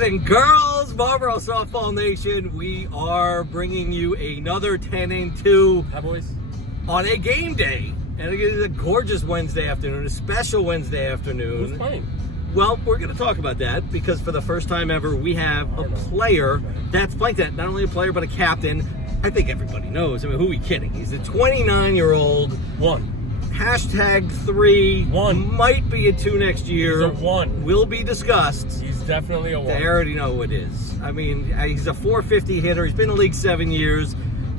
Boys and girls, Marlboro Softball Nation, we are bringing you another 10-2 Hi, boys. on a game day. And it is a gorgeous Wednesday afternoon, a special Wednesday afternoon. Who's playing? Well, we're going to talk about that because for the first time ever, we have a player that's playing that. Not only a player, but a captain. I think everybody knows. I mean, who are we kidding? He's a 29-year-old. One. #3. One. Might be a 2 next year. He's a one. Will be discussed. He's definitely a one. They already know who it is. I mean, he's a .450 hitter. He's been in the league 7 years.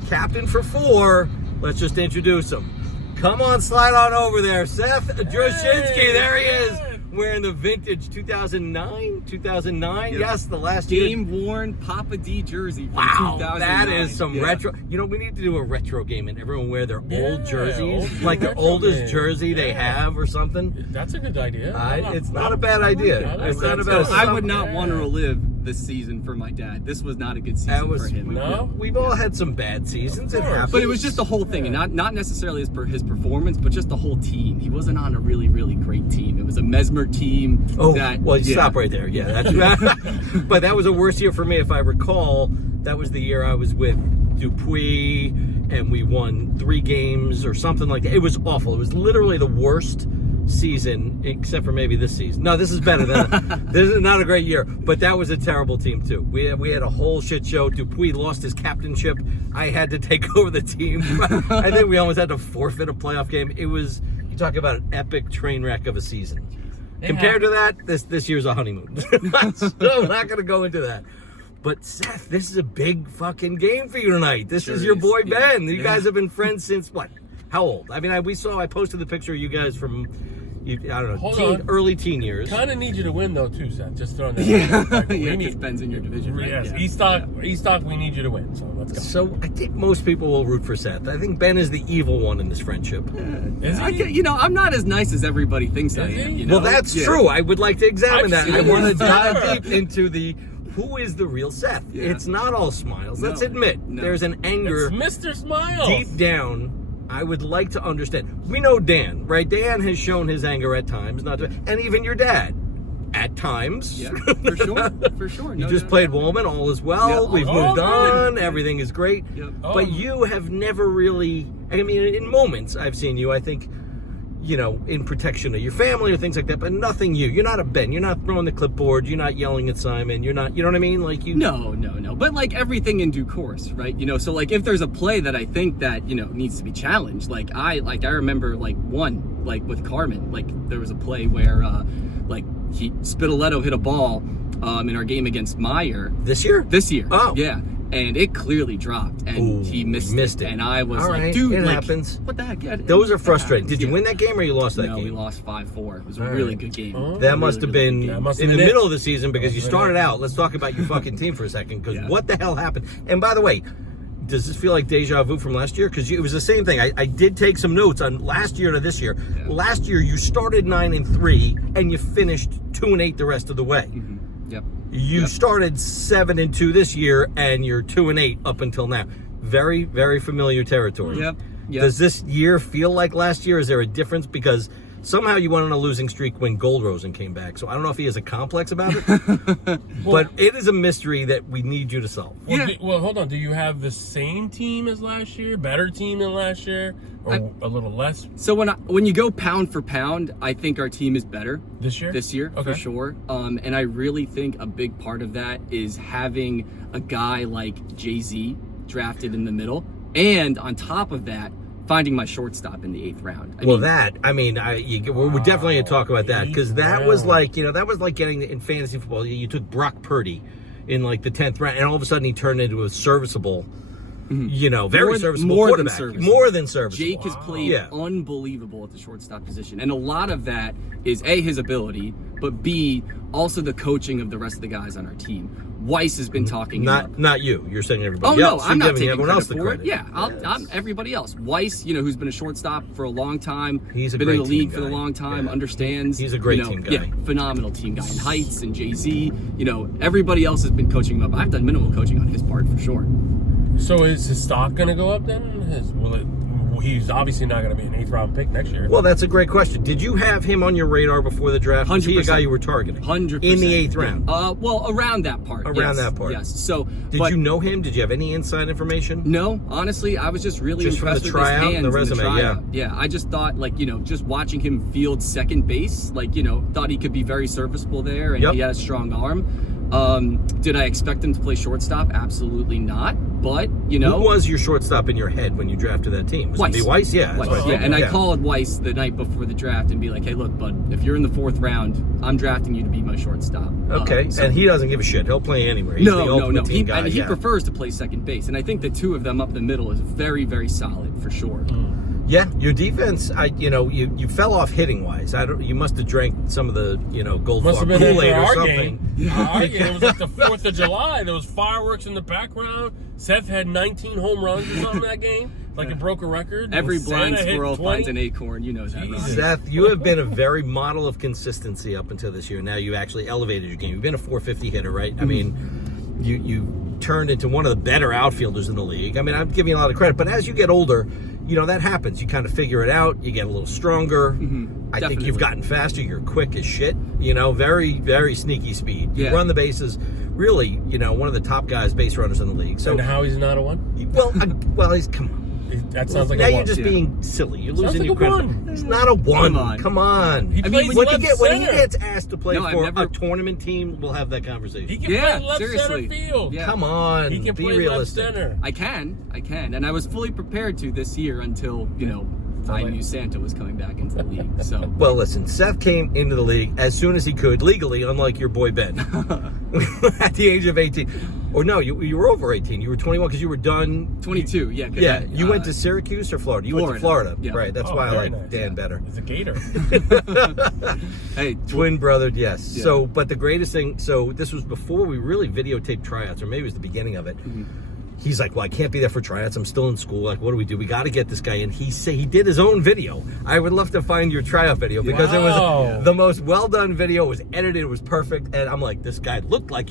Captain for 4. Let's just introduce him. Come on, slide on over there. Seth Drashinsky. Hey, there he is. Wearing the vintage 2009? Yep. Yes, the last year. Game-worn Papa D jersey from Wow, 2009. that is some retro. You know, we need to do a retro game and everyone wear their old jerseys. Like the oldest jersey they have or something. That's a good idea. It's not a bad idea. It's not a bad I would not want to relive this season for my dad. This was not a good season for him. No? We've all had some bad seasons. It happens. But it was just the whole thing, and not necessarily his performance, but just the whole team. He wasn't on a really, really great team. It was a mesmer team. Stop right there. Yeah, that's but that was a worse year for me. If I recall, that was the year I was with Dupuis, and we won 3 games or something like that. It was awful. It was literally the worst season, except for maybe this season. No, this is better than this is not a great year, but that was a terrible team too. We had a whole shit show. Dupuis lost his captainship. I had to take over the team. I think we almost had to forfeit a playoff game. It was, you talk about an epic train wreck of a season. Compared to that, this year's a honeymoon. So I'm not going to go into that. But Seth, this is a big fucking game for you tonight. This is your boy Ben. You guys have been friends since what? How old? I mean, I posted the picture of you guys from, I don't know, early teen years. Kind of need you to win though too, Seth. Just throwing that. Because Ben's in your division, right? Yes, Yeah. East Stock, we need you to win. So let's go. So I think most people will root for Seth. I think Ben is the evil one in this friendship. Is he? I'm not as nice as everybody thinks I am. You know? Well, that's true. I would like to examine that. I seen want to it. dive deep into who is the real Seth. Yeah. It's not all smiles. No, Let's admit there's an anger It's Mr. Smiles. deep down. I would like to understand. We know Dan, right? Dan has shown his anger at times, and even your dad, at times. Yeah, for sure. You just played Woolman, all is well. Yeah, We've moved on. good. Everything is great. Yep. But you have never really. I mean, in moments I've seen you. I think, in protection of your family or things like that. But nothing you. You're not a Ben. You're not throwing the clipboard. You're not yelling at Simon. You're not. You know what I mean? Like you. No. But like everything in due course, right? So like if there's a play that I think that needs to be challenged, I remember with Carmen, there was a play where Spitaletto hit a ball in our game against Meyer This year. Oh yeah. And it clearly dropped, and he missed it. And I was dude, it happens. What the heck? Those are frustrating. Did you win that game or you lost that game? No, we lost 5-4. It was a really good game. That must have been in the been middle of the season because you started out. Let's talk about your fucking team for a second because what the hell happened? And by the way, does this feel like deja vu from last year? Because it was the same thing. I did take some notes on last year to this year. Yeah. Last year you started 9-3 and you finished 2-8 the rest of the way. Mm-hmm. Yep. You started 7-2 this year, and you're 2-8 up until now. Very, very familiar territory. Yep. Does this year feel like last year? Is there a difference? Because somehow you went on a losing streak when Goldrosen came back. So I don't know if he has a complex about it, but it is a mystery that we need you to solve. Well, hold on. Do you have the same team as last year? Better team than last year? Or a little less? So when you go pound for pound, I think our team is better this year, for sure. And I really think a big part of that is having a guy like Jay-Z drafted in the middle, and on top of that, finding my shortstop in the 8th round. We're definitely going to talk about that because that was like getting in fantasy football. You took Brock Purdy in the 10th round, and all of a sudden he turned into a serviceable. Very serviceable quarterback. More than serviceable. Jake has played unbelievable at the shortstop position. And a lot of that is A, his ability, but B, also the coaching of the rest of the guys on our team. Weiss has been talking not you. You're saying everybody else. Oh, no, I'm not taking everyone else the credit. Yeah, I'm everybody else. Weiss, who's been a shortstop for a long time. He's been in the league for a long time, understands. He's a great team guy. Yeah, phenomenal team guy. And Heights and Jay-Z, everybody else has been coaching him up. I've done minimal coaching on his part for sure. So is his stock going to go up then? he's obviously not going to be an 8th round pick next year. Well, that's a great question. Did you have him on your radar before the draft? Was he a 100%. guy you were targeting? 100%. In the 8th round? Well, around that part. Around that part. Yes. So, Did you know him? Did you have any inside information? No, honestly, I was just really Just from impressed the with his tryout and hands the and resume, tryout. Yeah, I just thought, like, just watching him field second base, like, thought he could be very serviceable there, and Yep. he had a strong arm. Did I expect him to play shortstop? Absolutely not. But, Who was your shortstop in your head when you drafted that team? Was Weiss. it Weiss? Yeah. Weiss, that's what I yeah. thought. And I called Weiss the night before the draft and be like, hey, look, bud, if you're in the 4th round, I'm drafting you to be my shortstop. Okay, So- and he doesn't give a shit. He'll play anywhere. He's the No. ultimate team guy. And he yeah. prefers to play second base. And I think the two of them up the middle is very, very solid for sure. Yeah, your defense. You fell off hitting wise. You must have drank some of the Gold Must have Floor been Kool-Aid after or our something. game. Our game. It was like the 4th of July. There was fireworks in the background. Seth had 19 home runs or something that game. Like it broke a record. Every And blind Santa hit squirrel 20. finds an acorn. You know that, right? Seth, you have been a very model of consistency up until this year. Now you actually elevated your game. You've been a 450 hitter, right? I mean, you turned into one of the better outfielders in the league. I mean, I'm giving you a lot of credit, but as you get older, that happens. You kind of figure it out. You get a little stronger. I think you've Definitely. gotten faster. You're quick as shit. Very, very sneaky speed. You Yeah. run the bases. Really, one of the top guys, base runners in the league. So, And how he's not a 1? he's come on. That sounds like now a you're 1. just yeah. being silly. You're Sounds losing like your a credibility. 1. It's not a 1. Come on. He plays when left he center. gets asked to play No, I've for never- a tournament team, we'll have that conversation. He can Yeah, play left seriously. center field. Yeah. Come on, He can be play realistic. left center. I can. And I was fully prepared to this year until, I knew Santa was coming back into the league. So, Well, listen, Seth came into the league as soon as he could, legally, unlike your boy Ben, at the age of 18. Or no, you were over 18. You were 21 because you were done. 22, yeah. 'cause Yeah, I, you went to Syracuse or Florida? You went to Florida. Florida, Yeah. right? That's Oh, why I very like nice. Dan better. It's a Gator. Hey, Twin brother, yes. Yeah. So, but the greatest thing, so this was before we really videotaped tryouts, or maybe it was the beginning of it. He's like, well, I can't be there for tryouts. I'm still in school. Like, what do we do? We got to get this guy in. He did his own video. I would love to find your tryout video because it Wow. was the most well done video. It was edited. It was perfect. And I'm like, this guy looked like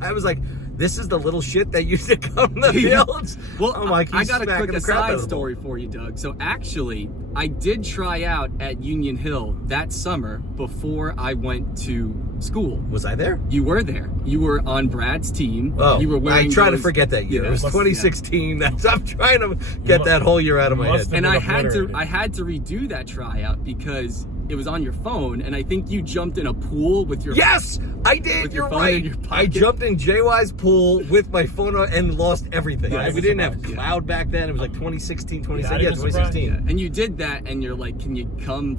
I was like, this is the little shit that used to come to the fields. Well, I'm like, I he's got a smacking quick the crap out aside of the ball. story for you, Doug. So actually, I did try out at Union Hill that summer before I went to school. Was I there? You were there. You were on Brad's team. Oh, you were wearing I try to those- forget that year. Yeah. It was Must- 2016. I'm trying to get that whole year out of my Must head. have And I been had obliterated. to redo that tryout because it was on your phone, and I think you jumped in a pool with your Yes, I did. With your You're phone right. in your I pocket. jumped in JY's pool with my phone on and lost everything. Yeah, I we was didn't have surprised. cloud back then. It was like 2016, Not 2017. Yeah, even surprised. 2016. And you did that, and you're like, "Can you come,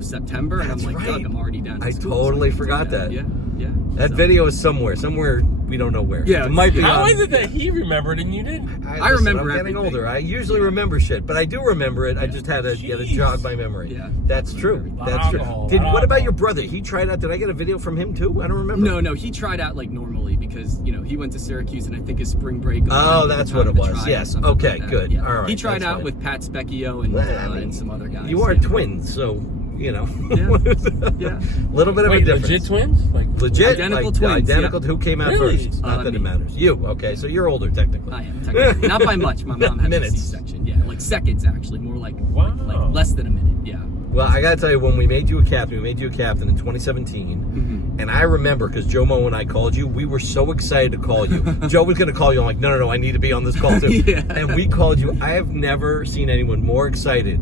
September?" And That's I'm like, right. "Doug, I'm already down." I to school, totally so I forgot did that. Yeah. That So- video is somewhere we don't know where. Yeah, it might be. How on- is it that he remembered and you didn't? I remember I'm getting everything. older. I usually remember shit, but I do remember it. I just had to Jeez. jog my memory. Yeah. That's true. Lot That's of true. alcohol, What lot of about your alcohol. brother? He tried out. Did I get a video from him too? I don't remember. No, he tried out like normally because he went to Syracuse, and I think his spring break. Oh, that's what it was. Yes. Okay, good. Yeah. All right, He tried that's out fine. with Pat Specchio and, Well, I mean, and some other guys. You are yeah. twins, so Yeah. little bit of a Wait, difference. legit twins? Like Legit, Identical like, twins, identical. yeah. Who came out Really? first? Not that it Me. matters. You. Okay, so you're older technically. I am technically not by much. My mom had a Minutes. C-section. Yeah, like seconds actually, more like Wow. like less than a minute. Yeah. Well, I gotta tell you, when we made you a captain in 2017, and I remember because Joe Mo and I called you, we were so excited to call you. Joe was gonna call you. I'm like, no, I need to be on this call too. Yeah. And we called you. I have never seen anyone more excited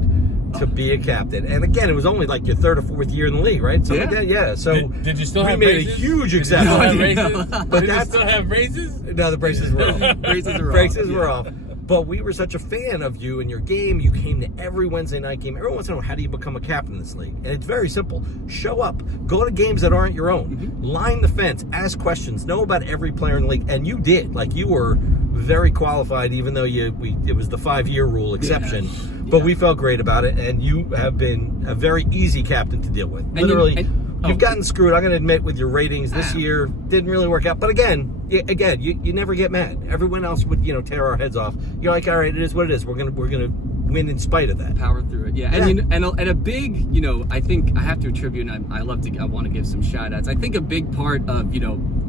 to be a captain. And again, it was only like your third or fourth year in the league, right? Something like that. Yeah. So Did you still we have made braces? a huge Did you still have exception. braces? But Did you that's- still have braces? No, the braces were off. Braces are off, Braces were yeah. off. But we were such a fan of you and your game. You came to every Wednesday night game. Everyone wants to know, how do you become a captain in this league? And it's very simple. Show up. Go to games that aren't your own. Line the fence. Ask questions. Know about every player in the league. And you did. Like, you were very qualified, even though it was the 5-year rule exception. But we felt great about it. And you have been a very easy captain to deal with. Literally. You've gotten screwed, I'm going to admit, with your ratings this year. Didn't really work out. But again, you never get mad. Everyone else would, tear our heads off. You're like, all right, it is what it is. We're gonna win in spite of that. Power through it, yeah. And a big, I think I have to attribute, and I want to give some shout outs. I think a big part of,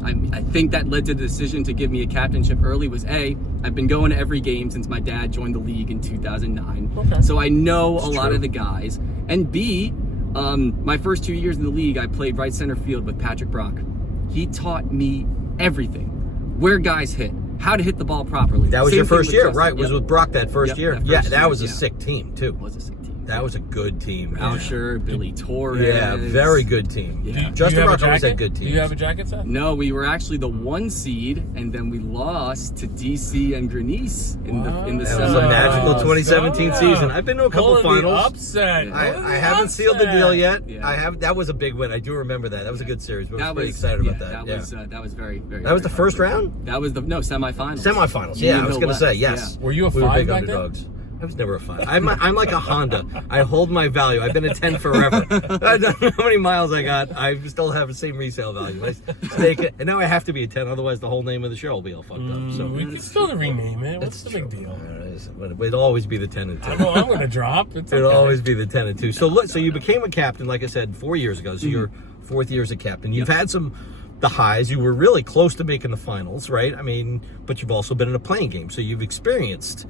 I think that led to the decision to give me a captainship early was I've been going to every game since my dad joined the league in 2009. Okay. So I know a lot true. of the guys. And B, my first 2 years in the league, I played right center field with Patrick Brock. He taught me everything. Where guys hit, how to hit the ball properly. That was Same your thing first with year, Justin. right? Was Yep. with Brock that first Yep, year. that Yeah, first that year, was a yeah. sick team too. It was a sick team. That was a good team. Alsher, Billy Torres. Yeah, very good team. Yeah. Do you Justin have a Brock always jacket? had good Do teams. you have a jacket, Seth? No, we were actually the 1 seed, and then we lost to DC and Grenice in the That was a semifinals. magical 2017 Yeah. season. I've been to a couple Pulling the finals. upset. Yeah. Pulling I the haven't sealed the upset. deal yet. Yeah. That was a big win. I do remember that. That was a good series. But I was pretty was excited yeah, about that. That was very, very. That was the very first fun. round? That was the semifinals. Semifinals. You Yeah, I was know going to say, left, yes. yeah. Were you a We were 5 big back then? underdogs. I was never a 5. I'm like a Honda. I hold my value. I've been a 10 forever. I don't know how many miles I got. I still have the same resale value. I stake it. And now I have to be a 10, otherwise the whole name of the show will be all fucked up. So We can still rename it. What's the big deal? It'll always be the 10 and 2. I know I'm going to drop. It's It'll okay. always be the 10 and 2. So look, so you became a captain, like I said, 4 years ago. So your 4th year as a captain. You've had the highs. You were really close to making the finals, right? I mean, but you've also been in a playing game, so you've experienced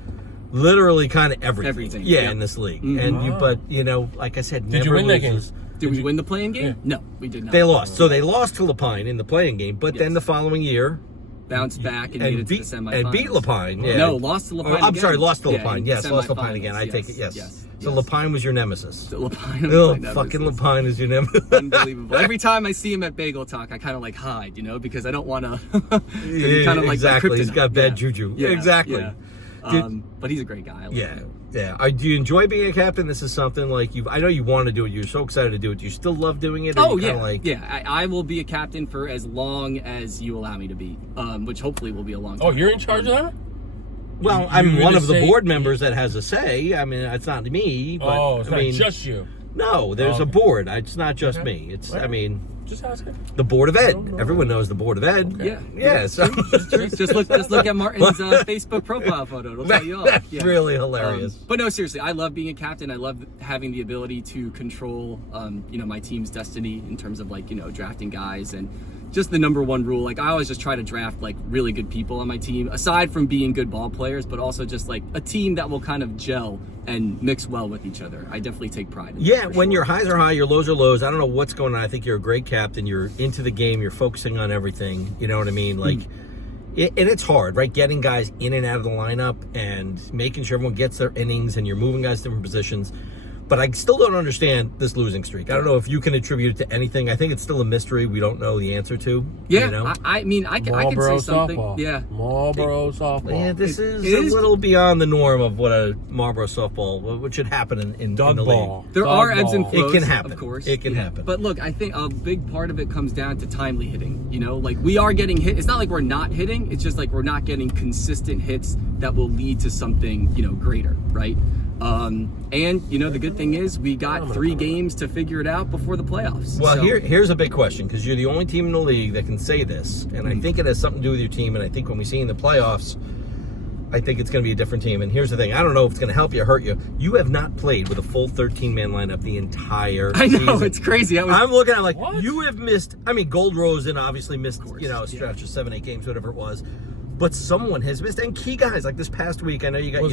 literally kind of everything. Yeah, Yep. in this league. Mhm. And but like I said, Did you win that game? loses. Did we win the playing game? Yeah. No, we did not. They lost. So they lost to Lapine in the playing game, but then Yes. the following year Bounced back and made it beat to the semifinals. and beat Lapine. Yeah. No, lost to Lapine. I'm again. sorry, lost to Yeah, Lapine. in Yes, the lost to Lapine semifinals. again. I take it. Yes. So yes. Lapine was your nemesis. So Lapine. Oh, was my fucking nemesis. Lapine is your nemesis. Unbelievable. Every time I see him at Bagel Talk, I kind of like hide, because I don't want to. Kind of like exactly. He's kryptonite. got bad Yeah. juju. Yeah, Exactly. yeah. But he's a great guy. I love him. Yeah. Do you enjoy being a captain? This is something like I know you want to do it. You're so excited to do it. Do you still love doing it? Or Oh you yeah, kinda like, yeah. I will be a captain for as long as you allow me to be, which hopefully will be a long time. Oh, you're in charge of that? Well, You I'm one really of the say- board members that has a say. I mean, it's not me. But, Oh, it's I mean, not just you. no. There's Oh, a okay. board. It's not just Okay. me. It's. Right. I mean, Just asking. the board of ed. No, no. Everyone knows the board of ed. Okay. Yeah. So just look at Martin's Facebook profile photo. It'll tell you all. that's Yeah. really hilarious. But no, seriously, I love being a captain. I love having the ability to control, my team's destiny in terms of drafting guys and just the number one rule. Like I always just try to draft like really good people on my team, aside from being good ball players, but also just like a team that will kind of gel and mix well with each other. I definitely take pride in that. Yeah, for when sure. your highs are high, your lows are lows. I don't know what's going on. I think you're a great captain. You're into the game. You're focusing on everything. You know what I mean? Like, and it's hard, right? Getting guys in and out of the lineup and making sure everyone gets their innings and you're moving guys to different positions. But I still don't understand this losing streak. I don't know if you can attribute it to anything. I think it's still a mystery we don't know the answer to. Yeah, You know? I mean, I can Marlboro say something. softball. Yeah. Marlboro softball. Yeah, this is it a is- little beyond the norm of what a Marlboro softball, what should happen in Dog the ball. league. There Dog are ebbs and ball. flows. It can happen. Of course. It can happen. But look, I think a big part of it comes down to timely hitting. Like we are getting hit. It's not like we're not hitting. It's just like we're not getting consistent hits that will lead to something, greater, right? And the good thing is we got 3 games to figure it out before the playoffs. Well, So- here's a big question, because you're the only team in the league that can say this, and I think it has something to do with your team, and I think when we see in the playoffs, I think it's going to be a different team. And here's the thing, I don't know if it's going to help you or hurt you. You have not played with a full 13-man lineup the entire I know, season. it's crazy. I'm looking at it like, What? you have missed, Gold Rosen obviously missed, course, a stretch of 7-8 games, whatever it was. But someone has missed, and key guys like this past week. I know you got Was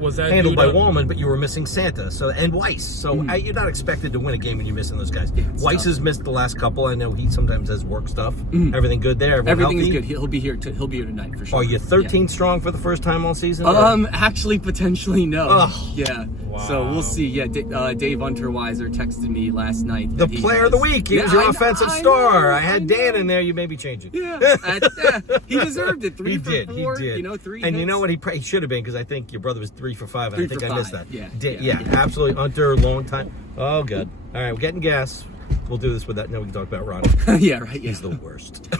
was that handled due by to- Wallman, but you were missing Santa, and Weiss. So you're not expected to win a game when you're missing those guys. it's Weiss tough. has missed the last couple. I know he sometimes has work stuff. Everything good there. Everything is healthy? good. He'll be here. He'll be here tonight for sure. Are you 13 strong for the first time all season? Actually, potentially no. Oh. Yeah. So we'll see. Yeah, Dave Unterweiser texted me last night. The that he player of the has- week. He Yeah, was your I know, offensive I star. know, I had I Dan know. in there. You may be changing. Yeah, he deserved it. 3 He for did. 4. He did. 3 And you hits. know what? He should have been, because I think your brother was 3 for 5. And 3 I think for I missed 5. that. Yeah, Yeah, yeah. absolutely. Hunter, long time. Oh, good. All right, we're getting gas. We'll do this with that. Now we can talk about Ronnie. Yeah, right. Yeah. He's the worst.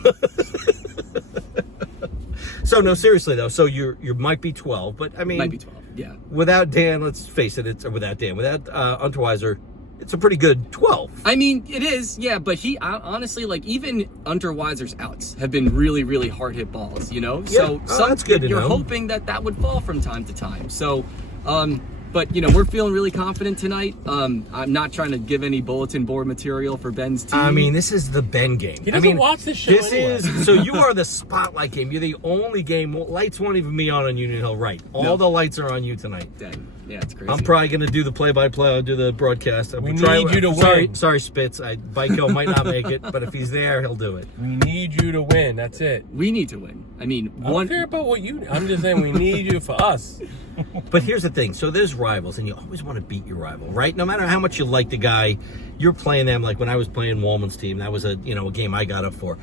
So no, seriously though. So you might be 12, but I mean, Might be 12. Yeah. without Dan, let's face it. Without Unterweiser, it's a pretty good 12. I mean, it is, yeah, but he honestly, like, even Unterweiser's outs have been really, really hard hit balls, So Oh, that's good to you're know. hoping that would fall from time to time. So, But we're feeling really confident tonight. I'm not trying to give any bulletin board material for Ben's team. I mean, this is the Ben game. He doesn't watch this show anyway. So you are the spotlight game. You're the only game. Lights won't even be on Union Hill, right? All the lights are on you tonight. Dang. Yeah, it's crazy. I'm probably going to do the play-by-play. I'll do the broadcast. We need you to win. Sorry, Spitz. Biko might not make it, but if he's there, he'll do it. We need you to win. That's it. We need to win. I mean, I don't care about what you. I'm just saying we need you for us. But here's the thing. So there's rivals, and you always want to beat your rival, right? No matter how much you like the guy, you're playing them. Like when I was playing Wallman's team, that was a game I got up for.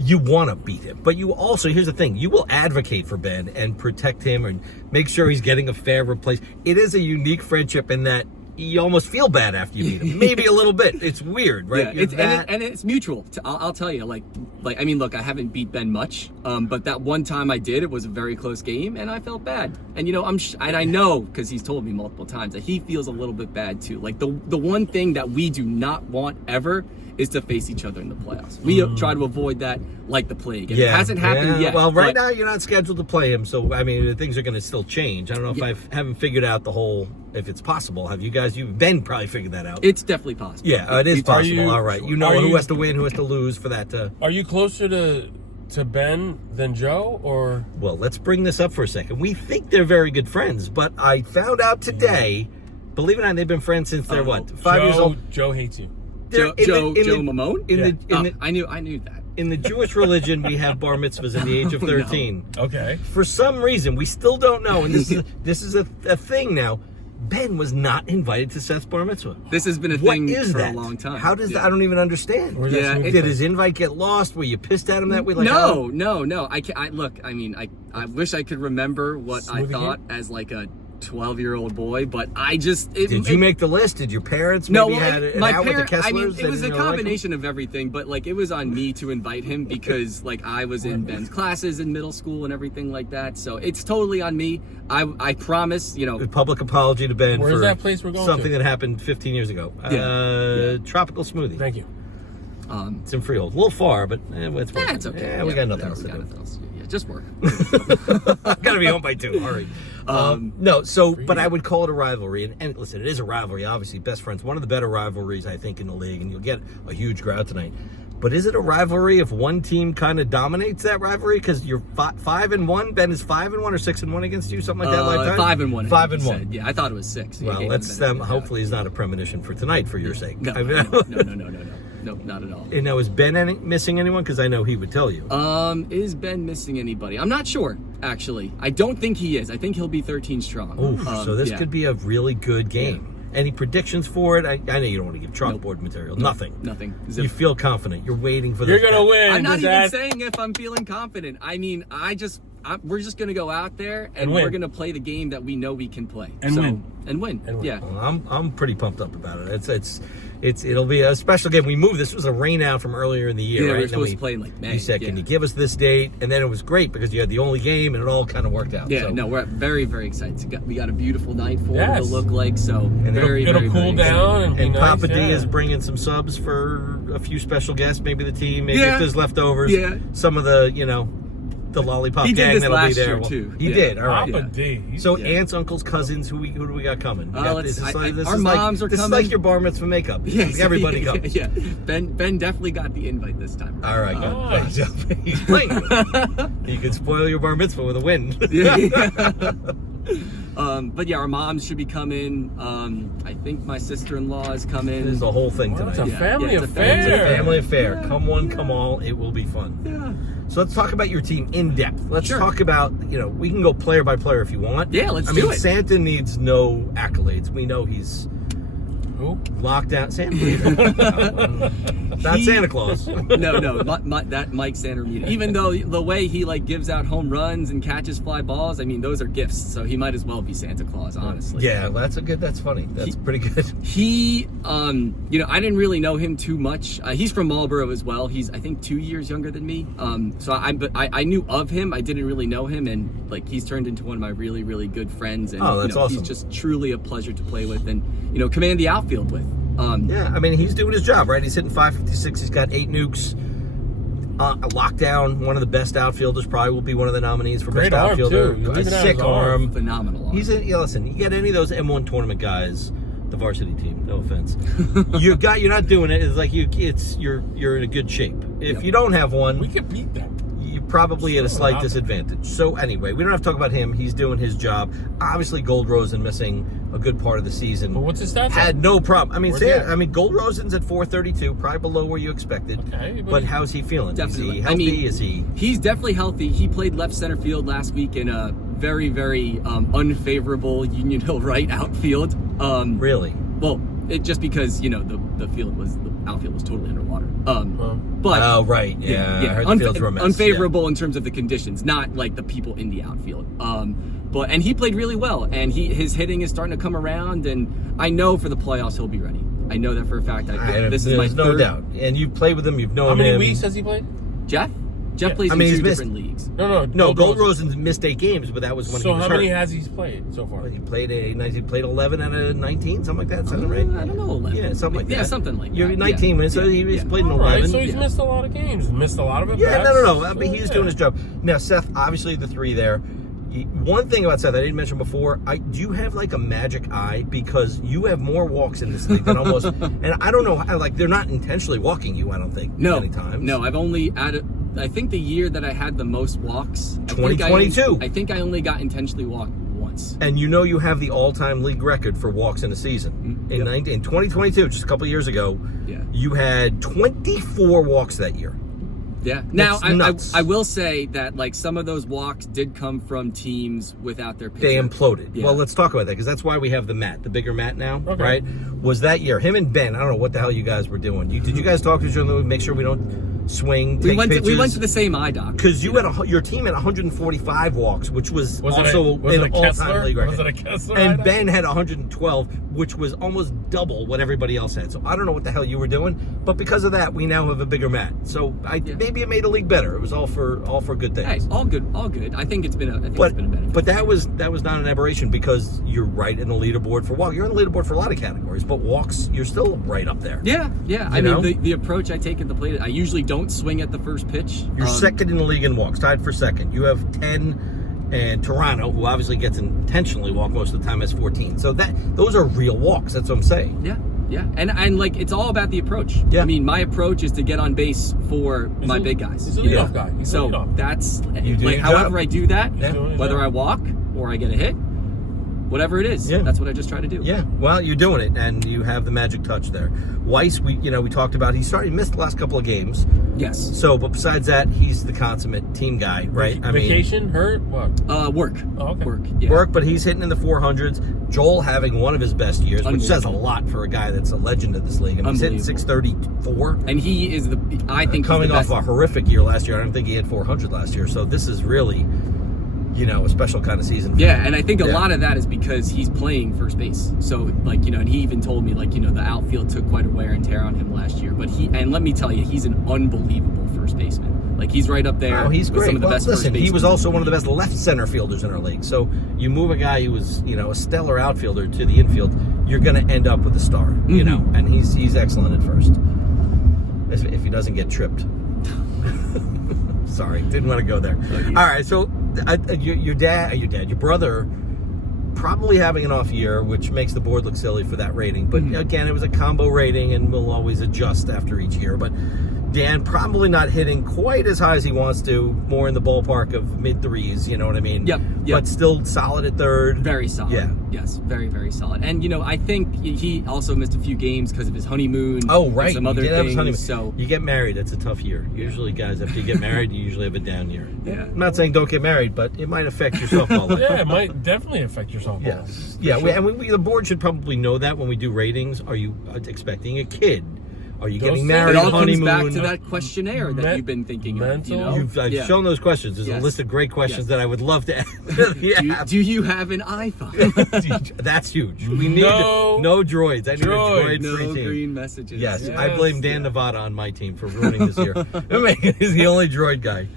You want to beat him, but you also, here's the thing, you will advocate for Ben and protect him and make sure he's getting a fair replacement. It is a unique friendship in that you almost feel bad after you beat him. Maybe a little bit. It's weird, right? Yeah, and it's mutual. I'll tell you, like I mean, look, I haven't beat Ben much, but that one time I did, it was a very close game, and I felt bad. And I know because he's told me multiple times that he feels a little bit bad too. Like the one thing that we do not want ever is to face each other in the playoffs. We try to avoid that like the plague. And it hasn't happened yet. Well, right now you're not scheduled to play him, so I mean things are going to still change. I don't know if I haven't figured out the whole, if it's possible. Have you guys? Ben probably figured that out. It's definitely possible. Yeah, it is possible. All right, who has to win, who has to lose for that. Are you closer to Ben than Joe, or? Well, let's bring this up for a second. We think they're very good friends, but I found out today. Believe it or not, they've been friends since they're 5 years old. Joe hates you. Joe Mamone? I knew that. In the Jewish religion, we have bar mitzvahs at the age of 13. No. Okay. For some reason, we still don't know, and this is a thing now. Ben was not invited to Seth's bar mitzvah. This has been a thing for a long time. How does that? I don't even understand. Did his invite get lost? Were you pissed at him that way? Like, no. I wish I could remember what I thought as like a 12-year-old boy, but I just... Did you make the list? Did your parents maybe had it out with the Kesslers? I mean, it was a combination of everything, but like it was on me to invite him because like I was in Ben's classes in middle school and everything like that, so it's totally on me. I promise, A public apology to Ben Where's for that place we're going something to? that happened 15 years ago. Tropical Smoothie. Thank you. It's in Freehold. A little far, but it's worth it. It's okay. Yeah, we got nothing else to do. Yeah, just work. Gotta be home by 2. All right. But I would call it a rivalry. And listen, it is a rivalry, obviously. Best friends. One of the better rivalries, I think, in the league. And you'll get a huge crowd tonight. But is it a rivalry if one team kind of dominates that rivalry? Because you're 5-1. Ben is 5-1 or 6-1 against you, something like that. Lifetime? 5-1. 5-1. Yeah, I thought it was 6. Well, let's hopefully it's not a premonition for tonight for your sake. No, not at all. And now, is Ben missing anyone? Because I know he would tell you. Is Ben missing anybody? I'm not sure, actually. I don't think he is. I think he'll be 13 strong. Oof, so this could be a really good game. Yeah. Any predictions for it? I know you don't want to give chalkboard material. Nothing. You feel confident. You're waiting for this. You're going to win. I'm not even saying if I'm feeling confident. I mean, we're just going to go out there and we're going to play the game that we know we can play. And win. Yeah. Well, I'm pretty pumped up about it. It'll be a special game. We moved. This was a rain out from earlier in the year, right? We were supposed to play in like May. You said, can you give us this date? And then it was great because you had the only game and it all kind of worked out. Yeah, no, we're very, very excited. We got a beautiful night for it to look like. So and it'll cool down and Papa nice, D is bringing some subs for a few special guests, maybe the team, maybe if there's leftovers. Yeah. Some of the, the lollipop gang that'll be there. Too. He did. All right. Papa D. So aunts, uncles, cousins, who do we got coming? Our moms are coming. This is like your bar mitzvah makeup. Yes. Everybody comes. Yeah. Ben definitely got the invite this time. All right. Good. He's playing. You could spoil your bar mitzvah with a win. But yeah, our moms should be coming. I think my sister-in-law is coming. This is the whole thing tonight. It's a family affair. It's a family affair. Yeah. Come one, come all. It will be fun. Yeah. So let's talk about your team in depth. Let's talk about, we can go player by player if you want. Yeah, let's do it. Santa needs no accolades. We know he's locked down. Santa. Not Santa Claus. No, that Mike Santermedia. Even though the way he gives out home runs and catches fly balls, I mean, those are gifts. So he might as well be Santa Claus, honestly. Yeah, that's funny. That's pretty good. He, I didn't really know him too much. He's from Marlboro as well. He's, I think, 2 years younger than me. So I knew of him. I didn't really know him, and he's turned into one of my really, really good friends. And that's awesome. He's just truly a pleasure to play with and command the outfield with. He's doing his job, right? He's hitting .556. He's got 8 nukes. Lockdown, one of the best outfielders, probably will be one of the nominees for Great best arm, outfielder. too. You A leave it out sick his arm. arm. Phenomenal arm. Listen, you get any of those M1 tournament guys, the varsity team, no offense. You're not doing it. It's like you're in a good shape. If you don't have one, We could beat them. you're probably at a slight out. disadvantage. So anyway, we don't have to talk about him. He's doing his job. Obviously, Goldrosen missing a good part of the season. But what's his stats? Had no problem. I mean, Where's he at? Goldrosen's at 432, probably below where you expected. Okay, but how's he feeling? Definitely. Is he healthy? Is he? He's definitely healthy. He played left center field last week in a very, very unfavorable Union Hill right outfield. Really? Well, just because the outfield was totally underwater. But Oh, right. Yeah. I heard the fields were a mess. unfavorable in terms of the conditions, not like the people in the outfield. And he played really well, and his hitting is starting to come around, and I know for the playoffs he'll be ready. I know that for a fact. This is my There's no third doubt. And you've played with him. You've known How many him. weeks has he played? Jeff. Jeff Yeah. plays I mean, in he's two missed- different leagues. No. No, Goldrosen's missed 8 games, but that was when So he was how hurt. many has he played so far? He played 11 out of 19, something like that. Sound right? I don't know. 11. Yeah, something like that. Yeah, something like You're that. 19 minutes, so he's played in All right, 11. so he's missed a lot of games. Missed a lot of it. Yeah, back. no. I mean, So, he's doing his job. Now, Seth, obviously the 3 there. One thing about Seth I didn't mention before, do you have like a magic eye? Because you have more walks in this league than almost, and I don't know, like they're not intentionally walking you, I don't think, many times. No, I've only added, I think the year that I had the most walks, 2022. I think I only got intentionally walked once. And you have the all-time league record for walks in a season. In 2022, just a couple years ago, you had 24 walks that year. Yeah. Now, nuts. I will say that like some of those walks did come from teams without their pitcher. They imploded. Yeah. Well, let's talk about that because that's why we have the bigger mat now, Okay. right? Was that year him and Ben? I don't know what the hell you guys were doing. Did you guys talk to each other? Make sure we don't swing. We Take went pitches? to the same eye doc Because your team had 145 walks, which was Was also it a an all-time Kessler? league record. Was it a Kessler? And Ben had 112, which was almost double what everybody else had. So I don't know what the hell you were doing, but because of that, we now have a bigger mat. So maybe it made the league better. It was all for good things. Hey, all good. I think it's been a benefit. But that was not an aberration because you're right in the leaderboard for walk. You're on the leaderboard for a lot of categories, but walks, you're still right up there. Yeah. I know? mean, the approach I take at the plate, I usually don't swing at the first pitch. You're second in the league in walks, tied for second. You have 10, and Toronto, who obviously gets intentionally walk most of the time, has 14. So those are real walks. That's what I'm saying. Yeah, and like it's all about the approach. Yeah. I mean, my approach is to get on base for my big guys. He's a you know? leadoff guy. He's a So leadoff. that's do like your however job. I do that, Yeah. doing his whether job. I walk or I get a hit, whatever it is. Yeah. That's what I just try to do. Yeah, well, you're doing it, and you have the magic touch there. Weiss, we talked about. He missed the last couple of games. Yes. So, but besides that, he's the consummate team guy, right? Vacation, hurt, what? Work. Oh, okay. Work. Yeah. Work, but he's hitting in the 400s. Joel having one of his best years, which says a lot for a guy that's a legend of this league. I mean, he's hitting 634. And he is I think Coming he's the off best. a horrific year last year. I don't think he had 400 last year. So this is really, a special kind of season. Yeah, and I think a lot of that is because he's playing first base. So, like, and he even told me, like, the outfield took quite a wear and tear on him last year. But and let me tell you, he's an unbelievable first baseman. Like, he's right up there. Oh, he's with great. Some of the Well, best listen, first he was basemen. also one of the best left center fielders in our league. So you move a guy who was, a stellar outfielder to the infield, you're going to end up with a star, and he's excellent at first. If he doesn't get tripped. Sorry, didn't want to go there. All right, so your brother, probably having an off year, which makes the board look silly for that rating. But again, it was a combo rating, and we'll always adjust after each year. But Dan probably not hitting quite as high as he wants to, more in the ballpark of mid threes, you know what I mean? Yep. But still solid at third. Very solid. Yeah. Yes, very, very solid. And, I think he also missed a few games because of his honeymoon. Oh, right. And some other He did have things. his honeymoon. So, you get married, it's a tough year. Usually, guys, after you get married, you usually have a down year. Yeah. I'm not saying don't get married, but it might affect your softball life. Yeah, it might definitely affect your softball. Yes. Yeah, the board should probably know that when we do ratings. Are you expecting a kid? Are you getting married? it all comes honeymoon? back to that questionnaire that you've been thinking mental. of. I've shown those questions. There's a list of great questions that I would love to ask. Do you have an iPhone? That's huge. We need no droids. I need a droid-free No team. green messages. Yes, I blame Dan Nevada on my team for ruining this year. He's the only droid guy.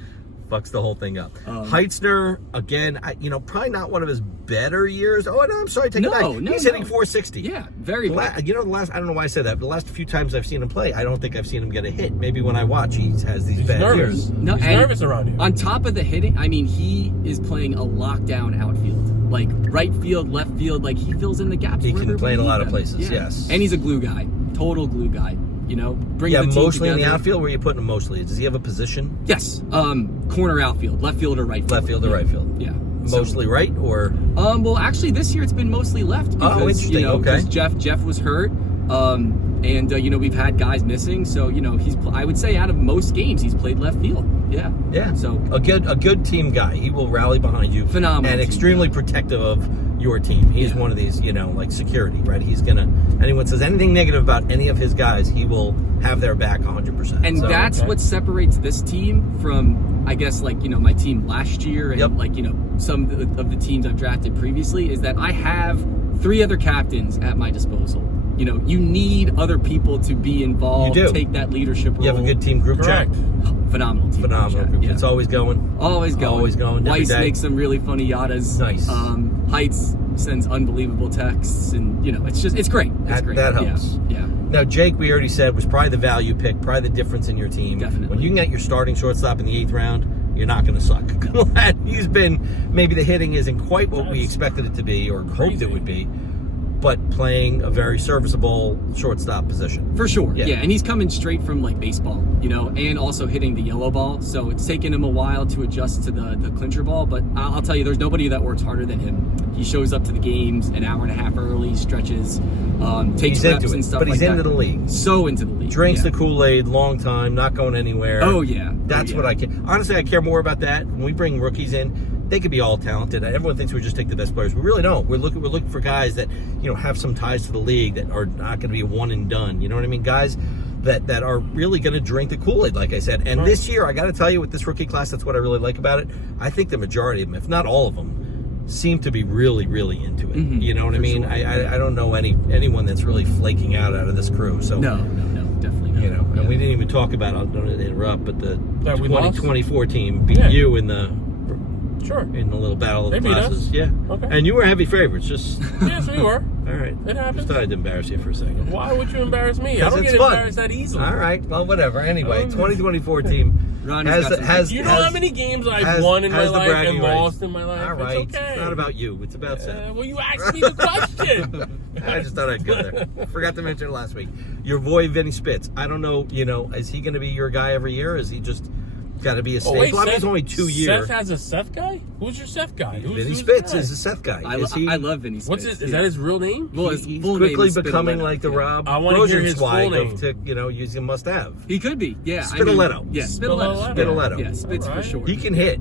Fucks the whole thing up. Heitzner, again, probably not one of his better years. Oh, no, I'm sorry. Take it back. He's hitting 460. Yeah, very good. I don't know why I said that, but the last few times I've seen him play, I don't think I've seen him get a hit. Maybe when I watch, he has these bad nervous. years. No, He's nervous around you. On top of the hitting, I mean, he is playing a lockdown outfield. Like, right field, left field, like, he fills in the gaps. He can play in a lot of places, yes. And he's a glue guy. Total glue guy. Bring the team mostly together. in the outfield. Where you putting him mostly? Does he have a position? Yes. Corner outfield, left field or right field. Left field or right field? Yeah. Mostly right or? Well, actually, this year it's been mostly left because interesting. Okay. Jeff was hurt, and we've had guys missing. So I would say out of most games he's played left field. Yeah. Yeah. So a good team guy. He will rally behind you. Phenomenal. And extremely protective of your team. He's one of these, like security, right? He's gonna. Anyone says anything negative about any of his guys, he will have their back 100%. And that's what separates this team from, I guess, my team last year and some of the teams I've drafted previously is that I have 3 other captains at my disposal. You need other people to be involved, You do. take that leadership role. You have a good team group chat. Correct. Phenomenal team. Phenomenal group. Yeah. It's always going. Always going. Always going. Every Weiss day. makes some really funny yadas. Nice. Heights sends unbelievable texts, and it's great. It's great. That helps. Yeah. Now, Jake, we already said, was probably the value pick, probably the difference in your team. Definitely. When you can get your starting shortstop in the 8th round, you're not going to suck. He's been, maybe the hitting isn't quite what we expected it to be or hoped it would be, but playing a very serviceable shortstop position. For sure. Yeah. Yeah. And he's coming straight from baseball, and also hitting the yellow ball. So it's taken him a while to adjust to the clincher ball. But I'll tell you, there's nobody that works harder than him. He shows up to the games an hour and a half early, stretches, takes reps and stuff but like he's that. into the league. So into the league. Drinks the Kool-Aid, long time, not going anywhere. Oh, yeah. That's what I care. Honestly, I care more about that. When we bring rookies in, they could be all talented. Everyone thinks we just take the best players. We really don't. We're looking for guys that have some ties to the league that are not going to be one and done. You know what I mean? Guys that are really going to drink the Kool-Aid, like I said. And this year, I got to tell you, with this rookie class, that's what I really like about it. I think the majority of them, if not all of them, seem to be really, really into it. Mm-hmm. You know what I mean? Sure. I don't know anyone that's really flaking out of this crew. So No, definitely not. and we didn't even talk about. I don't want to interrupt, but the That we lost? 2024 team beat you in the little battle of They the beat classes. us. Yeah. Okay. And you were heavy favorites. Just Yes, we were. all right. It happens. Just thought I'd embarrass you for a second. Why would you embarrass me? I Because don't it's get fun. embarrassed that easily. All right. Well, whatever. Anyway, Oh. 2024 team Ronnie's got some- has. You know has, how many games I've has- won in my has the life bragging and rights. lost in my life? All right. It's okay. It's not about you. It's about Seth. Well, you asked me the question. I just thought I'd go there. Forgot to mention it last week. Your boy Vinny Spitz. I don't know. Is he going to be your guy every year? Is he just got to be a staple? Wait, I mean, Seth, it's only 2 years. Seth has a Seth guy? Who's your Seth guy? Vinny who's Spitz the guy? is a Seth guy. I love Vinny Spitz. What's his? Is that his real name? Well, his He's full name quickly is becoming Spitaletto. like the Yeah. Rob I wanna hear his full Rosenzweig name. of using must-have. He could be, yeah. Spitaletto. Yeah, Spitaletto. Spitaletto. Yeah, Spitz All right. for sure. He can hit.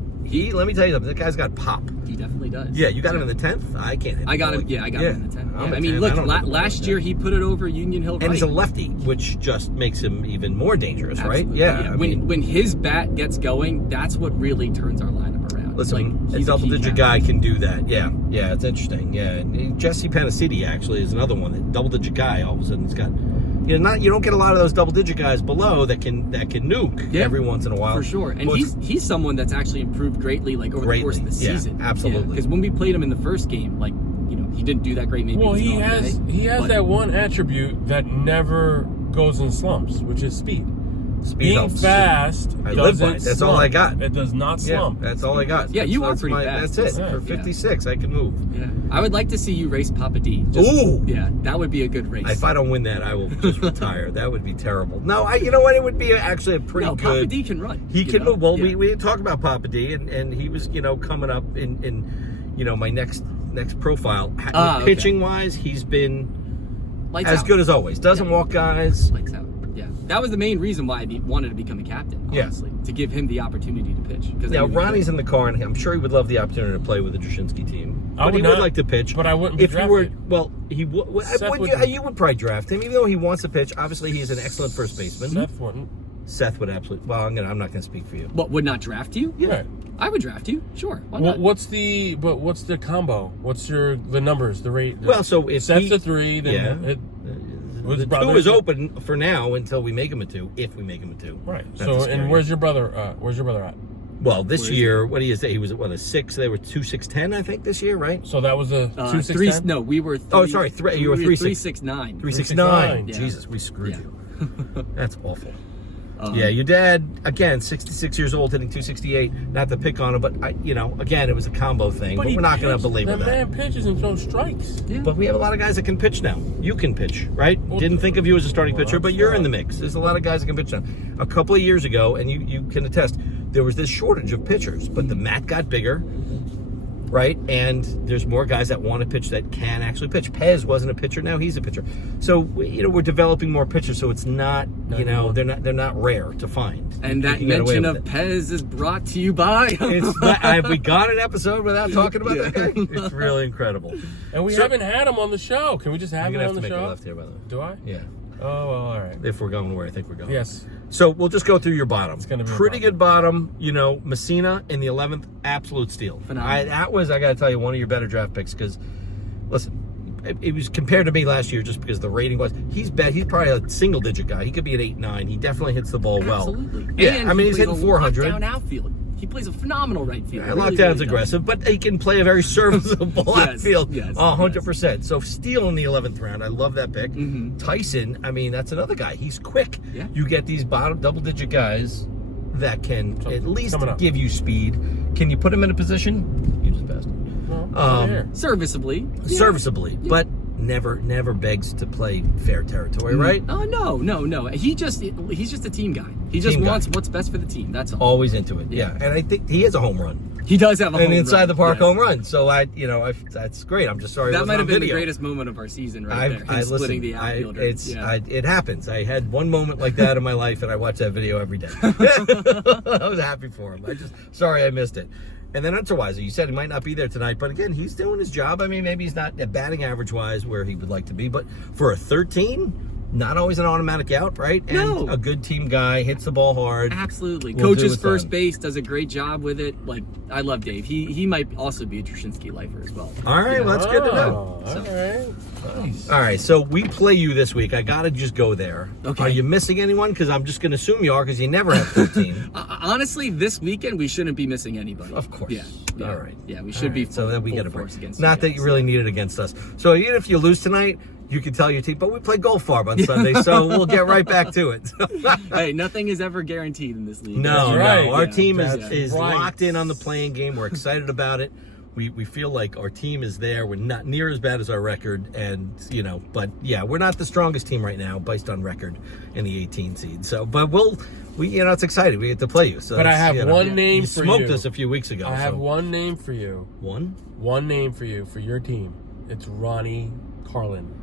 Let me tell you something. That guy's got pop. He definitely does. Yeah, you got him in the 10th. I can't hit. I got him. Yeah, I got him in the 10th. I'm Yeah, a I mean, 10. look, don't know what last that year is. he put it over Union Hill. And he's a lefty, which just makes him even more dangerous, Absolutely. right? Yeah. I mean, when his bat gets going, that's what really turns our lineup around. listen, a he's a key double-digit captain. guy can do that. Yeah, it's interesting. Yeah, and Jesse Panacidi actually is another one. That double-digit guy, all of a sudden, he's got. You don't get a lot of those double-digit guys below that can nuke every once in a while. For sure. And Well, he's someone that's actually improved greatly, over the course of the Yeah, season. absolutely. Because when we played him in the first game, he didn't do that great. Maybe Well, it was he an off has day, but that one attribute that never goes in slumps, which is speed. Speed Being helps. fast I live doesn't by it. That's slump. all I got. It does not Yeah, slump. that's all I got. Yeah, you are That's pretty fast. That's it. Yeah. For 56, I can move. Yeah. I would like to see you race Papa D. Ooh! Yeah, that would be a good race. If I don't win that, I will just retire. That would be terrible. No, you know what? It would be actually a pretty No, good. Papa D can run. He you can know? move. Well, Yeah. we didn't talk about Papa D, and he was, coming up in my next profile. Okay. Pitching wise, he's been Lights as out. good as always. Doesn't walk guys. Lights out. Yeah, that was the main reason why I wanted to become a captain. Yeah. Honestly, to give him the opportunity to pitch. Now Ronnie's in the car, and I'm sure he would love the opportunity to play with the Drashinsky team. I But he would would not, like to pitch. but I wouldn't be If you were, drafted. well, he would. Seth Would would- you would probably draft him, even though he wants to pitch. Obviously, he's an excellent first baseman. Seth wouldn't. Seth would absolutely. Well, I'm not going to speak for you. What would not draft you? Yeah. Right. I would draft you. Sure. Why Well, not? what's the combo? What's the numbers, the rate? Well, so if Seth's a 3, then the his 2 brother- is open for now until we make him a 2. If we make him a 2, right. That's a So, scary- and where's your brother? Where's your brother at? Well, this Where is year, what do you say? He was at what, a 6? They were 2.610, I think, this year, right? So that was a 2.6. Three. No, we were. Oh, sorry, you were 3.69. 3.69. Yeah. Jesus, we screwed Yeah. you. That's awful. Yeah, your dad, again, 66 years old, hitting 268. Not to pick on him, but again, it was a combo thing. But we're not going to belabor that. that. Man pitches and throws strikes. Yeah. But we have a lot of guys that can pitch now. You can pitch, right? Didn't think of you as a starting pitcher, but you're in the mix. There's a lot of guys that can pitch now. A couple of years ago, and you can attest, there was this shortage of pitchers, but the mat got bigger, right? And there's more guys that want to pitch that can actually pitch. Pez wasn't a pitcher, now he's a pitcher. So we're developing more pitchers, so it's not they're not rare to find. And that You can get away mention of with it. Pez is brought to you by. Have we got an episode without talking about that guy? It's really incredible. And we haven't had him on the show. Can we just have You're him gonna on have to the make a show? left here, by the way. Do I? Yeah. Oh, well, all right. If we're going where I think we're going. Yes. So we'll just go through your bottom. It's gonna be a pretty good bottom. Messina in the 11th, absolute steal. Phenomenal. That was, I got to tell you, one of your better draft picks because, listen, it was compared to me last year just because the rating was. He's probably a single digit guy. He could be at 8-9. He definitely hits the ball well. Absolutely. Yeah, And I mean he's plays hitting a 400. Lockdown outfield. He plays a phenomenal right field. Yeah, Really, lockdown's really does. aggressive, but he can play a very serviceable Yes, outfield. yes, 100%. So steal in the 11th round. I love that pick. Mhm. Tyson, I mean, that's another guy. He's quick. Yeah. You get these bottom double-digit guys that can at least coming up. give you speed. Can you put him in a position? You just passed him. No, here. Serviceably. Yeah. Serviceably, but never begs to play fair territory, right? Oh no. He's just a team guy. He just Team guy. wants what's best for the team. That's all. Always into it. Yeah. And I think he is a home run. He does have a An home inside run. the park Yes. home run. So that's great. I'm just sorry That might have been the video. greatest moment of our season, right there. Him splitting the outfielder. It happens. I had one moment like that in my life, and I watch that video every day. I was happy for him. Sorry I missed it. And then Unterweiser, you said he might not be there tonight, but again, he's doing his job. I mean, maybe he's not at batting average wise where he would like to be, but for a 13, not always an automatic out, right? And No. a good team guy, hits the ball hard. Absolutely. We'll do Coaches his first thing. base, does a great job with it. Like, I love Dave. He might also be a Drashinsky lifer as well. All right, well, that's good to know. All right. Nice. All right, so we play you this week. I got to just go there. Okay. Are you missing anyone? Because I'm just going to assume you are because you never have 13. Honestly, this weekend we shouldn't be missing anybody. Of course. Yeah. All right. Yeah, we should be So that we full get a break. force against Not you that guys. you really need it against us. So even if you lose tonight, you can tell your team, but we play Gold Farb on Sunday, so we'll get right back to it. Hey, nothing is ever guaranteed in this league. No, That's right. no. Our Yeah, team that's is right. locked in on the playing game. We're excited about it. We feel like our team is there. We're not near as bad as our record, and but yeah, we're not the strongest team right now based on record in the 18 seed. So, but it's exciting. We get to play you. So But I that's, have one name you for smoked you. us a few weeks ago. I have so. one name for you. One. One name for you, for your team. It's Ronnie Carlin.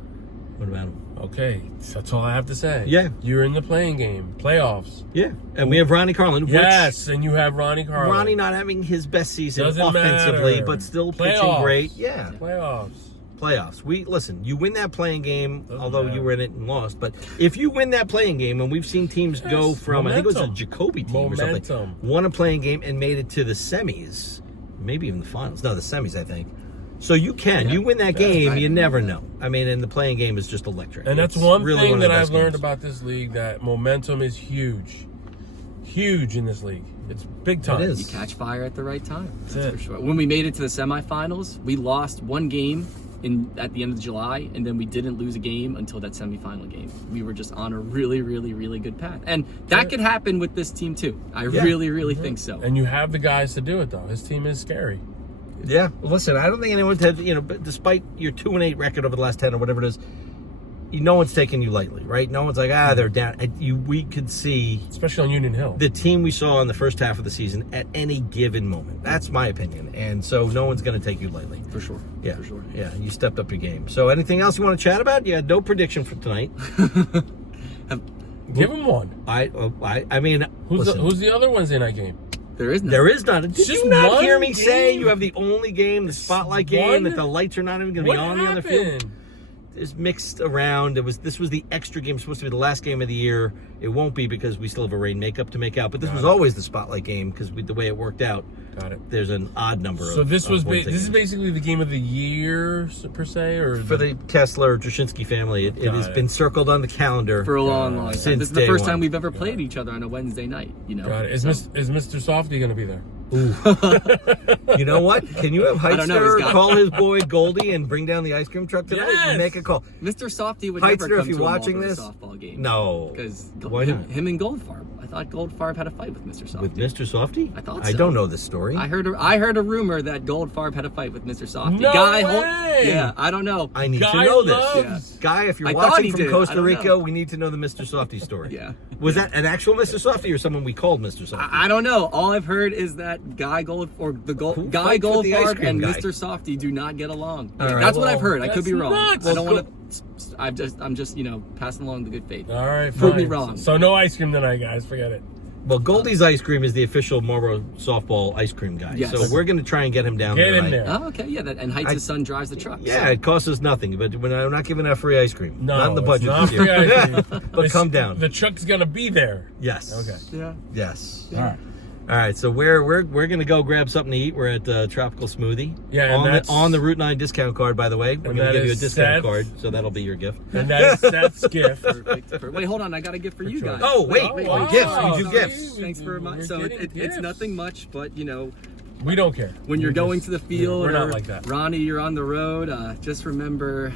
What about him? Okay, that's all I have to say. Yeah. You're in the playing game, playoffs. Yeah, and we have Ronnie Carlin. Yes, and you have Ronnie Carlin. Ronnie not having his best season Doesn't offensively, matter. but still pitching Playoffs. great. Yeah, Playoffs. playoffs. Listen. You win that playing game, Doesn't although you matter. were in it and lost. But if you win that playing game, and we've seen teams go from I think it was a momentum. Jacoby team or something, Momentum. won a playing game and made it to the semis, maybe even the finals. No, the semis, I think. So you can. Yeah. You win that That's game, right. you never know. I mean, and the playing game is just electric. And that's It's one really thing one of that the I've best learned games. about this league, that momentum is huge. Huge in this league. It's big time. It is. You catch fire at the right time. That's That's it. for sure. When we made it to the semifinals, we lost one game at the end of July, and then we didn't lose a game until that semifinal game. We were just on a really, really, really good path, and that could happen with this team too. I really, really think so. And you have the guys to do it, though. His team is scary. Yeah, listen, I don't think anyone's had, but despite your 2-8 record over the last 10 or whatever it is, no one's taking you lightly, right? No one's like, they're down. We could see Especially on Union Hill. the team we saw in the first half of the season at any given moment. That's my opinion. And so no one's going to take you lightly. For sure. Yeah, For sure. Yeah, you stepped up your game. So anything else you want to chat about? Yeah, no prediction for tonight. Give him one. I mean, listen, Who's the other Wednesday night game? There is none. there is none. Did Just you not one hear me say game? you have the only game, the spotlight game, One? that the lights are not even going to What be on the other field? happened? is mixed around. This was the extra game, supposed to be the last game of the year. It won't be because we still have a rain makeup to make out. But this was always the spotlight game because the way it worked out. Got it. There's an odd number. So this of this is basically the game of the year per se, or for the Kessler Drashinsky family. It has been circled on the calendar for a long time. Since This is the first day time one. we've ever played each other on a Wednesday night. You know. Got it. Is Mr. Softy going to be there? You know what? Can you have don't know, he's Heitzner got- call his boy Goldie and bring down the ice cream truck tonight? Yes! Make a call. Mr. Softy would Heitzner, never come if you're to a watching Marlboro this, softball game. No. Because Why not? him and Goldfarb. I thought Goldfarb had a fight with Mr. Softy. With Mr. Softy? I thought I so. don't know this story. I heard a rumor that Goldfarb had a fight with Mr. Softy. No way! Yeah, I don't know. I need Guy to know this. loves- Guy, if you're I thought watching he from did. I Costa don't Rica, know. we need to know the Mr. Softy story. Yeah. Was that an actual Mr. Softy or someone we called Mr. Softy? I don't know. All I've heard is that Guy Who Guy fights with the ice Goldfarb cream and guy? Mr. Softy do not get along. All right, That's what well, I've heard. I could be that's wrong. nuts. I don't Well, want to. I'm just passing along the good faith. All right, Prove me fine. wrong. So no ice cream tonight, guys. Forget it. Well, Goldie's Ice Cream is the official Marlboro softball ice cream guy. Yes. So we're going to try and get him down Get there. in tonight. there. Oh, okay, yeah. And Heights' son drives the truck. Yeah, so. it costs us nothing, but we're not giving out free ice cream. No, not in the it's budget not this year. free ice cream. But It's- come down. The truck's gonna be there. Yes. Okay. Yeah. Yes. All right. All right. So we're going to go grab something to eat. We're at Tropical Smoothie. Yeah, and that's- on the Route 9 discount card, by the way. We're And going to that give you a is discount Seth. card, so that'll be your gift. And that is Seth's gift. Perfect. Wait, hold on. I got a gift for you guys. Oh, wait. wow. Gifts. We do See? gifts. Thanks very much. We're So getting it's gifts. nothing much, but We don't care. when you're We going just- to the field, we're or not like that. Ronnie, you're on the road. Just remember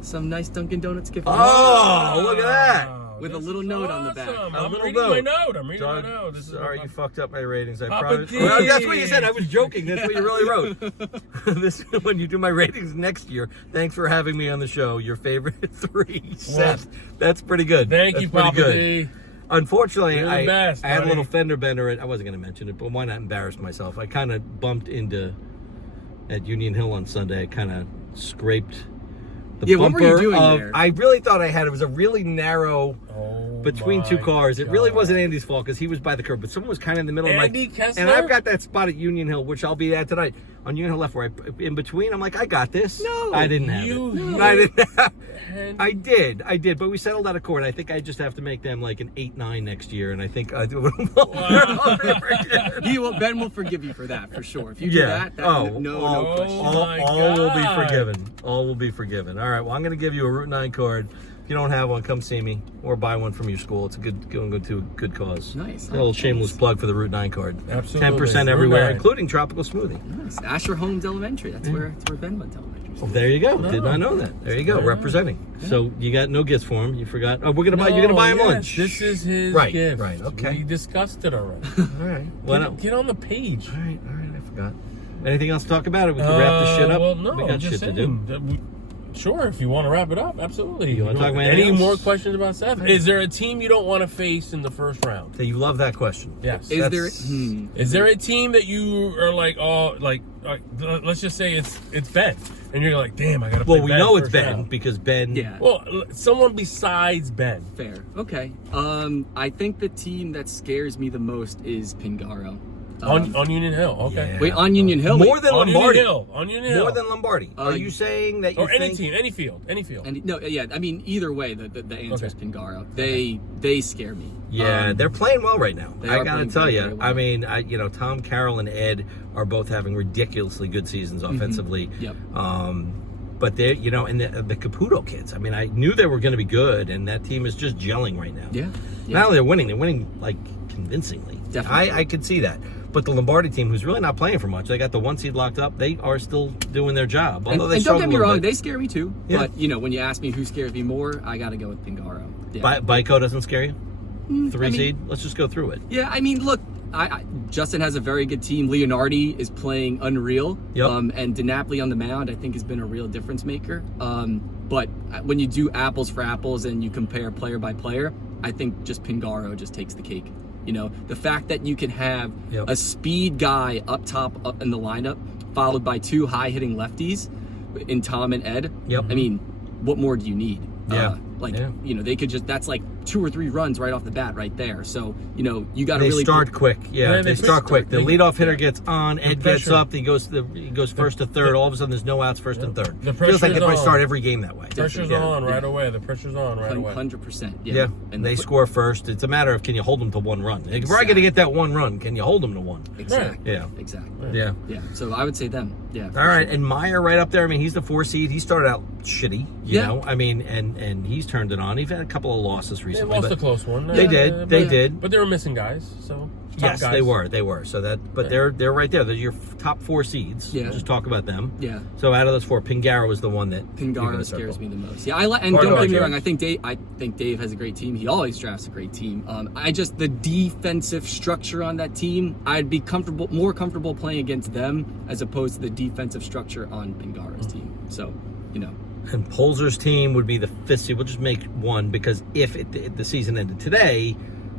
some nice Dunkin' Donuts gift. Oh, look at that. With a This little is note on the back. awesome. A I'm little reading my note. note. I'm reading my Sorry, note. This is sorry you fucked up my ratings. I Papa promise. D. Well, that's what you said. I was joking. That's what you really wrote. This when you do my ratings next year. Thanks for having me on the show. Your favorite three, Seth. That's pretty good. Thank That's you, pretty Papa good. D. Unfortunately, You're the I best, had a buddy. little fender bender. I wasn't going to mention it, but why not embarrass myself? I kind of bumped into at Union Hill on Sunday. I kind of scraped the Yeah, what bumper were you doing of. there? I really thought I had. It was a really narrow. Oh, Between my two cars. It really God. wasn't Andy's fault because he was by the curb, but someone was kind of in the middle. Andy of my, Kessler? and I've got that spot at Union Hill, which I'll be at tonight. On Union Hill left, where in between, I'm like, I got this. No, I didn't have you it. hit I didn't have. and- I did, but we settled out of court. I think I just have to make them like an 8-9 next year, and I think I do. Ben will forgive you for that for sure. If you do Yeah. that, Oh, no oh. question. my all will be God. forgiven. All will be forgiven. All right. Well, I'm going to give you a Route 9 card. If you don't have one, come see me or buy one from your school. It's a good to a good cause. Nice. A little shameless plug for the Route 9 card. Absolutely. 10% Route everywhere, 9. including Tropical Smoothie. Nice. Asher Holmes Elementary. That's where Ben went to elementary. Well, there you go. No. Did not know that. There you go. Yeah. Representing. So you got no gifts for him. You forgot. Oh, you're gonna buy him yes, lunch. This is his Right, gift. right, okay. We discussed it already. All right. Well, Get on the page. all right. I forgot. Anything else to talk about? Or we can wrap this shit up. Well, no, we I'm got just shit saying to do. that sure, if you want to wrap it up, absolutely. You wanna talk about any anything else? more questions about Seth? Right. Is there a team you don't want to face in the first round? So you love that question. Yes. Is there? That's- Is there a team that you are like, let's just say it's Ben, and you're like, damn, I gotta play Well, we Ben know it's first Ben round. because Ben. Yeah. Well, someone besides Ben. Fair. Okay. I think the team that scares me the most is Pingaro. On Union Hill, okay. Yeah. Wait, on Union Hill. More Wait, than On Lombardi. Union Hill. On Union Hill. More than Lombardi. Are you saying that you or any think? team, any field. and no, yeah. I mean, either way, the answer Okay. is Pingaro. They scare me. Yeah, they're playing well right now. They I are gotta playing tell very, you. very well. I mean, Tom Carroll and Ed are both having ridiculously good seasons offensively. Yep. But they, and the Caputo kids. I mean, I knew they were going to be good, and that team is just gelling right now. Yeah. Not only they're winning like convincingly. Definitely. I could see that. But the Lombardi team, who's really not playing for much, they got the 1 seed locked up. They are still doing their job. And, Although they and don't struggle get me a little wrong, bit. they scare me too. Yeah. But when you ask me who scares me more, I got to go with Pingaro. Yeah. Baiko doesn't scare you? 3 I mean- seed? Let's just go through it. Yeah, I mean, look, Justin has a very good team. Leonardi is playing unreal. Yep. And DiNapoli on the mound, I think, has been a real difference maker. But when you do apples for apples and you compare player by player, I think just Pingaro just takes the cake. The fact that you can have Yep. a speed guy up top up in the lineup, followed by 2 high-hitting lefties in Tom and Ed. Yep. I mean, what more do you need? Yeah. Yeah. They could just, that's like 2 or 3 runs right off the bat right there. So, you know, you got to They really start quick. Yeah, Yeah, they they start quick. The leadoff hitter yeah. gets on. Ed gets pressure. up. He goes first to third. All of a sudden, there's no outs first and third. The Feels like they pressure's might on. start every game that way. Pressure's Yeah. on right away. The pressure's on right away. 100%. Yeah, and they score first. It's a matter of can you hold them to 1 run. If we're going to get that 1 run, can you hold them to 1? Exactly. Yeah. Exactly. Yeah. Yeah. So I would say them. Yeah. All right, and Meyer right up there. I mean, he's the 4 seed. He started out shitty, you Yeah. know. I mean, and he's turned it on. He's had a couple of losses They recently. lost but a close one. They did. They did. But they were missing guys, so top Yes, guys. they were. They were. So that, but they're right there. They're your top 4 seeds. Yeah. Just talk about them. Yeah. So out of those 4, Pingara was the one that you're gonna Pingara circle. scares me the most. Yeah, and Or don't do I, get me Jared? wrong. I think Dave has a great team. He always drafts a great team. I just the defensive structure on that team. I'd be more comfortable playing against them as opposed to the defensive structure on Pingara's team. So, you know, And Polzer's team would be the 5th seed. We'll just make one because if the season ended today,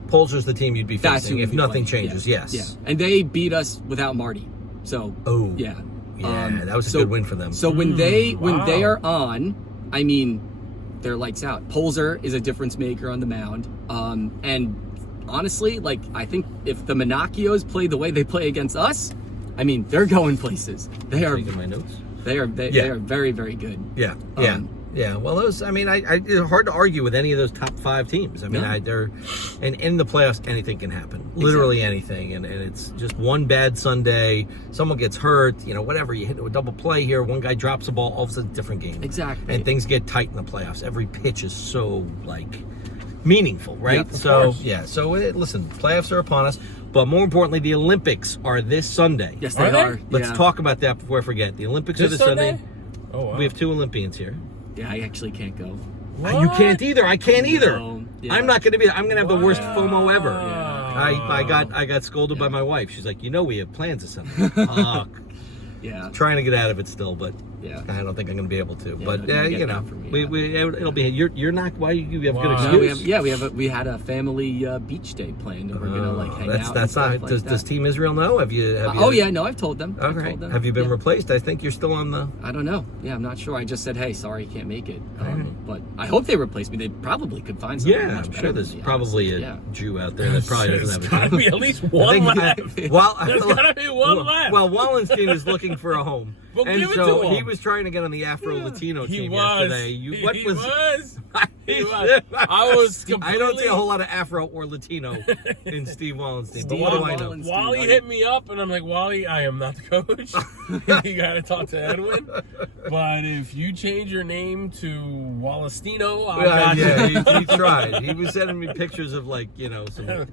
Polzer's the team you'd be that's who facing if we'd be nothing playing. changes. Yeah. Yes. Yeah, and they beat us without Marty. So, Oh. yeah. Yeah, that was a so- good win for them. So when they wow. are on, I mean, they're lights out. Polzer is a difference maker on the mound. And honestly, like I think if the Monacchios play the way they play against us, I mean, they're going places. They are Taking my notes. they are very, very good. Yeah, yeah, Um, yeah. Well, those. I mean, it's hard to argue with any of those top 5 teams. I mean, No. they're, and in the playoffs, anything can happen. Literally anything, and it's just one bad Sunday. Someone gets hurt. You know, whatever. You hit a double play here. One guy drops the ball. All of a sudden, different game. Exactly. And things get tight in the playoffs. Every pitch is so like meaningful, right? Yep, of so course. yeah. So listen, playoffs are upon us. But more importantly, the Olympics are this Sunday. Yes, they Are they? are. Let's Yeah. talk about that before I forget. The Olympics are This this Sunday. Oh, wow. We have 2 Olympians here. Yeah, I actually can't go. You can't either. I can't either. No, yeah. I'm not going to be. I'm going to have the worst Wow. FOMO ever. Yeah. I got scolded by my wife. She's like, you know, we have plans this Sunday. Fuck. Yeah. Trying to get out of it still, but Yeah. I don't think I'm going to be able to. Yeah, but no, you you get know, that from me, it'll be. You're not. Why you have good Wow. excuse? No, we had a family beach day planned, and we're gonna like hang out. and That's stuff not. like Does that. Team Israel know? Have you? Oh yeah, no, I've told them. I've Okay. told them. Have you been Yeah. replaced? I think you're still on the. I don't know. Yeah, I'm not sure. I just said, hey, sorry, can't make it. But I hope they replace me. They probably could find something. Yeah, much I'm better sure than there's me, probably a honestly. Jew out there that probably doesn't There's have a got team. to be at least one left. There's gotta be one left. Well, Wallenstein is looking for a home. Well, and give it so to he him. was trying to get on the Afro-Latino He team was. yesterday. He What was. He was. I was completely. I don't see a whole lot of Afro or Latino in Steve Wallenstein. But what do I know? Wallenstein. Wally hit me up, and I'm like, Wally, I am not the coach. You got to talk to Edwin. But if you change your name to Wallastino, I got Yeah, you. he tried. He was sending me pictures of some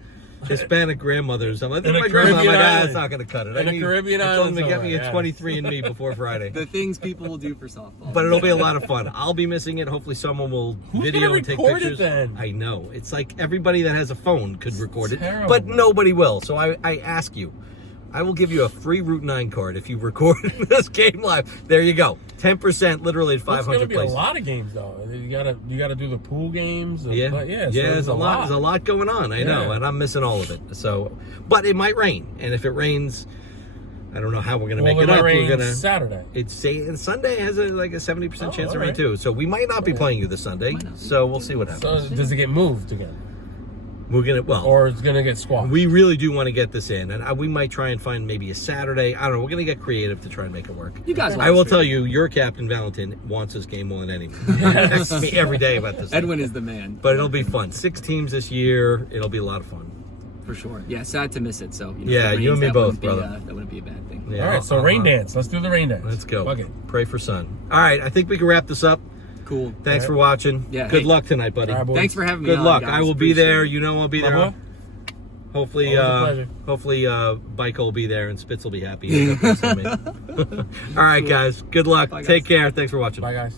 Hispanic grandmothers. I'm like, In a my grandma. I'm Caribbean like, island. it's not going to cut it. In a Caribbean I told him island to get me a somewhere, 23andMe before Friday. The things people will do for softball. But it'll be a lot of fun. I'll be missing it. Hopefully, someone will Who's video gonna and take record it pictures. then? I know. It's like everybody that has a phone could record it, terrible. but nobody will. So I ask you, I will give you a free Route 9 card if you record this game live. There you go. 10%, literally at Well, it's 500 gonna be places. a lot of games though. You gotta do the pool games. Yeah, So there's a lot. There's a lot going on. I know, Yeah. and I'm missing all of it. So, but it might rain, and if it rains, I don't know how we're gonna Well, make it it might up. rain We're gonna. Saturday. It's say and Sunday has a 70% chance of rain alright. too. So we might not be playing you this Sunday. Might not be. So we'll see what happens. So does it get moved again, We're gonna or it's gonna get squashed? we really do want to get this in, and we might try and find maybe a Saturday. I don't know. We're gonna get creative to try and make it work. You guys want I will this tell you, your captain Valentin wants this game more than anyone. He texts me every day about this. Edwin is the man. But it'll be fun. 6 teams this year. It'll be a lot of fun. For sure. Yeah, sad to miss it. So, Yeah, if it you and me that both, wouldn't be, brother. that wouldn't be a bad thing. Yeah, All right, so rain dance. Let's do the rain dance. Let's go. Fuck it. Pray for sun. All right, I think we can wrap this up. Cool. Thanks for watching. Yeah, Good hey. luck tonight, buddy. All right, boys. Thanks for having me Good on, luck. guys. I will be Appreciate there. it. You know I'll be My there. boy? Hopefully, Always a pleasure. hopefully, Bike will be there and Spitz will be happy. All right, guys. Good luck. Bye, guys. Take care. Thanks for watching. Bye, guys.